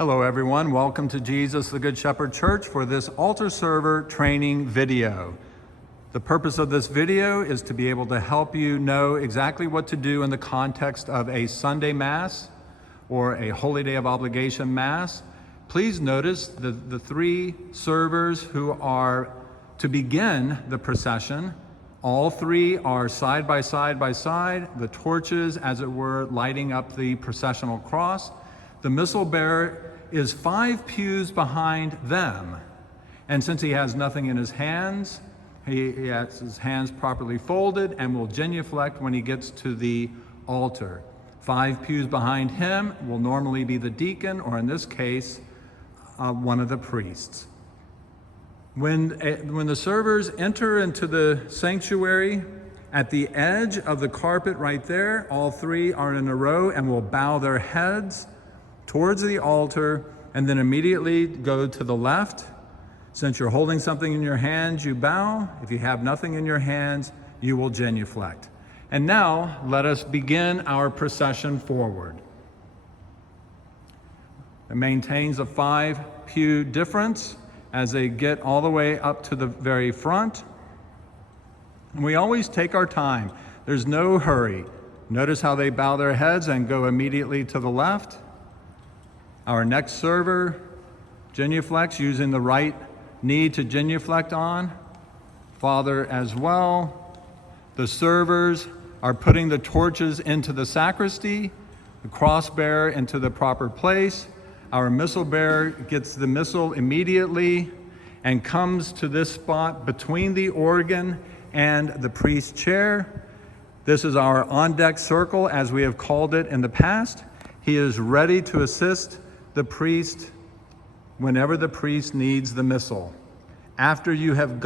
Hello everyone, welcome to Jesus the Good Shepherd Church for this altar server training video. The purpose of this video is to be able to help you know exactly what to do in the context of a Sunday Mass or a Holy Day of Obligation Mass. Please notice the three servers who are to begin the procession. All three are side by side, the torches, as it were, lighting up the processional cross. The missal bearer is 5 pews behind them. And since he has nothing in his hands, he has his hands properly folded and will genuflect when he gets to the altar. 5 pews behind him will normally be the deacon, or in this case, one of the priests. When the servers enter into the sanctuary, at the edge of the carpet right there, all three are in a row and will bow their heads towards the altar and then immediately go to the left. Since you're holding something in your hands, you bow. If you have nothing in your hands, you will genuflect. And now let us begin our procession forward. It maintains a 5 pew difference as they get all the way up to the very front. And we always take our time. There's no hurry. Notice how they bow their heads and go immediately to the left. Our next server genuflects using the right knee to genuflect on. Father as well. The servers are putting the torches into the sacristy, the cross bearer into the proper place. Our missal bearer gets the missal immediately and comes to this spot between the organ and the priest's chair. This is our on-deck circle, as we have called it in the past. He is ready to assist the priest whenever the priest needs the missal. After you have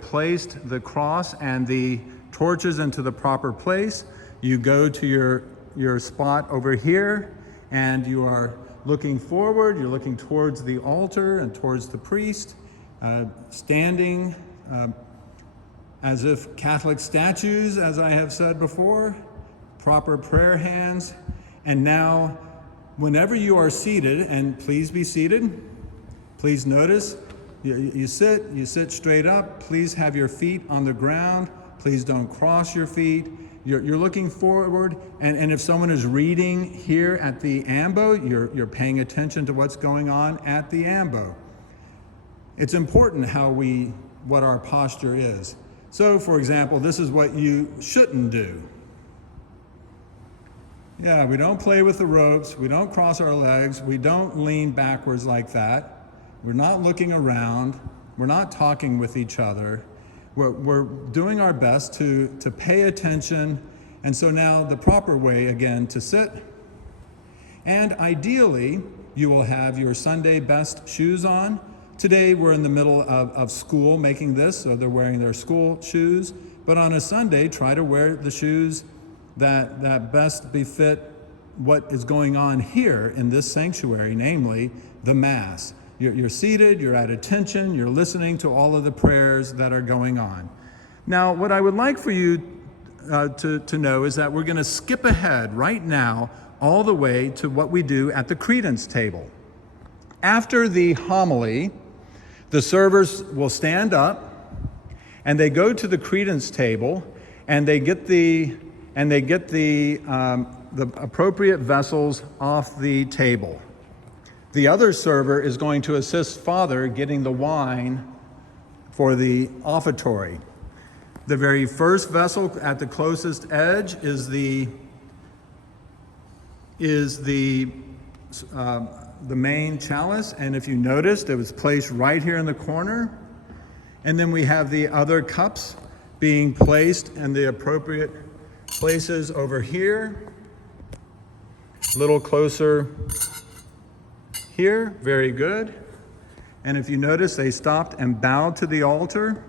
placed the cross and the torches into the proper place, you go to your spot over here, and you are looking forward. You're looking towards the altar and towards the priest, standing as if Catholic statues, as I have said before, proper prayer hands. And now, whenever you are seated, and please be seated, please notice, you sit straight up. Please have your feet on the ground. Please don't cross your feet. You're looking forward, and if someone is reading here at the ambo, you're paying attention to what's going on at the ambo. It's important what our posture is. So, for example, this is what you shouldn't do. Yeah, we don't play with the ropes, we don't cross our legs, we don't lean backwards like that. We're not looking around, we're not talking with each other. We're doing our best to pay attention. And so now the proper way, again, to sit. And ideally, you will have your Sunday best shoes on. Today, we're in the middle of school making this, so they're wearing their school shoes. But on a Sunday, try to wear the shoes that best befit what is going on here in this sanctuary, namely the Mass. You're seated, you're at attention, you're listening to all of the prayers that are going on. Now, what I would like for you to know is that we're going to skip ahead right now all the way to what we do at the credence table. After the homily, the servers will stand up and they go to the credence table and they get the appropriate vessels off the table. The other server is going to assist Father getting the wine for the offertory. The very first vessel at the closest edge is the main chalice, and if you noticed, it was placed right here in the corner. And then we have the other cups being placed in the appropriate places over here, a little closer here. Very good. And if you notice, they stopped and bowed to the altar.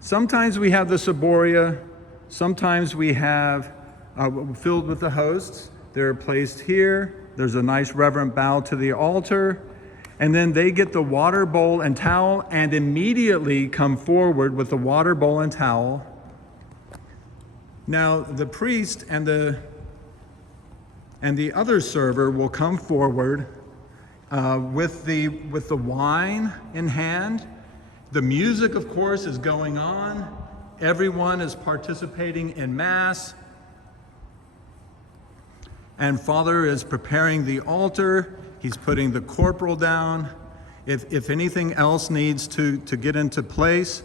Sometimes we have the ciboria, sometimes we have filled with the hosts. They're placed here. There's a nice reverent bow to the altar. And then they get the water bowl and towel and immediately come forward with the water bowl and towel. Now, the priest and the And the other server will come forward with the wine in hand. The music, of course, is going on. Everyone is participating in Mass. And Father is preparing the altar. He's putting the corporal down. If anything else needs to get into place,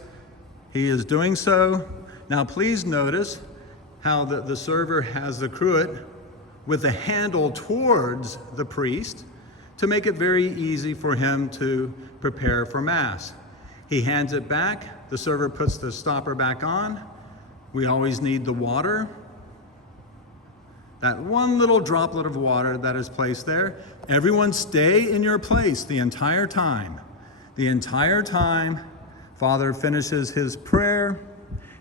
he is doing so. Now please notice how the server has the cruet with the handle towards the priest to make it very easy for him to prepare for Mass. He hands it back. The server puts the stopper back on. We always need the water. That one little droplet of water that is placed there. Everyone stay in your place the entire time. The entire time, Father finishes his prayer,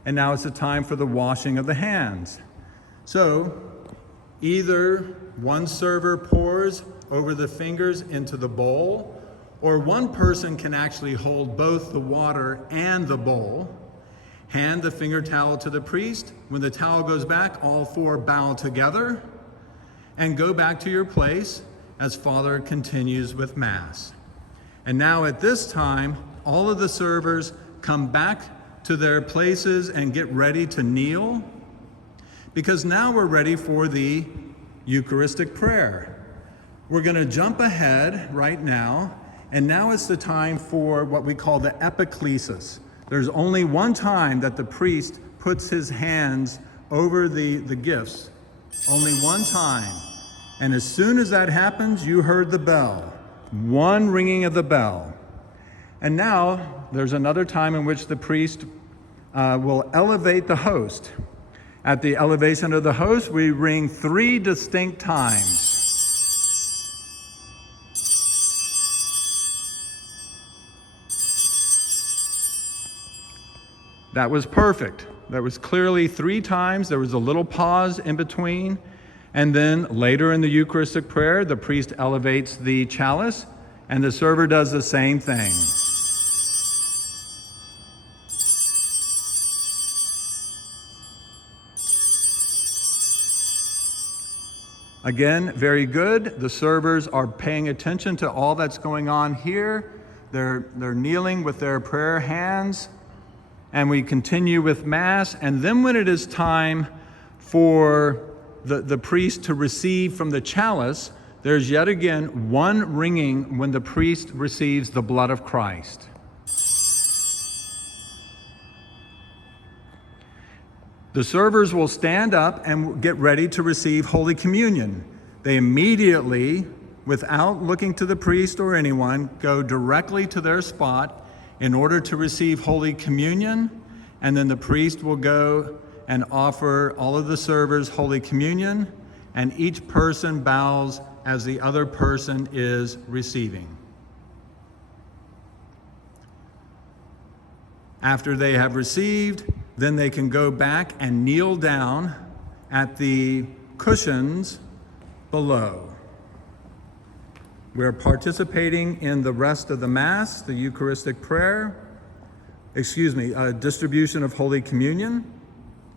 and now it's the time for the washing of the hands. So, either one server pours over the fingers into the bowl, or one person can actually hold both the water and the bowl. Hand the finger towel to the priest. When the towel goes back, all four bow together and go back to your place as Father continues with Mass. And now at this time, all of the servers come back to their places and get ready to kneel, because now we're ready for the Eucharistic prayer. We're going to jump ahead right now, and now it's the time for what we call the epiclesis. There's only one time that the priest puts his hands over the gifts. Only one time. And as soon as that happens, you heard the bell. One ringing of the bell. And now there's another time in which the priest will elevate the host. At the elevation of the host, we ring 3 distinct times. That was perfect. That was clearly 3 times. There was a little pause in between. And then later in the Eucharistic prayer, the priest elevates the chalice, and the server does the same thing. Again, very good. The servers are paying attention to all that's going on here. They're kneeling with their prayer hands. And we continue with Mass, and then when it is time for the priest to receive from the chalice, there's yet again one ringing when the priest receives the blood of Christ. The servers will stand up and get ready to receive Holy Communion. They immediately, without looking to the priest or anyone, go directly to their spot in order to receive Holy Communion, and then the priest will go and offer all of the servers Holy Communion, and each person bows as the other person is receiving. After they have received, then they can go back and kneel down at the cushions below. We're participating in the rest of the Mass, the Eucharistic prayer, distribution of Holy Communion.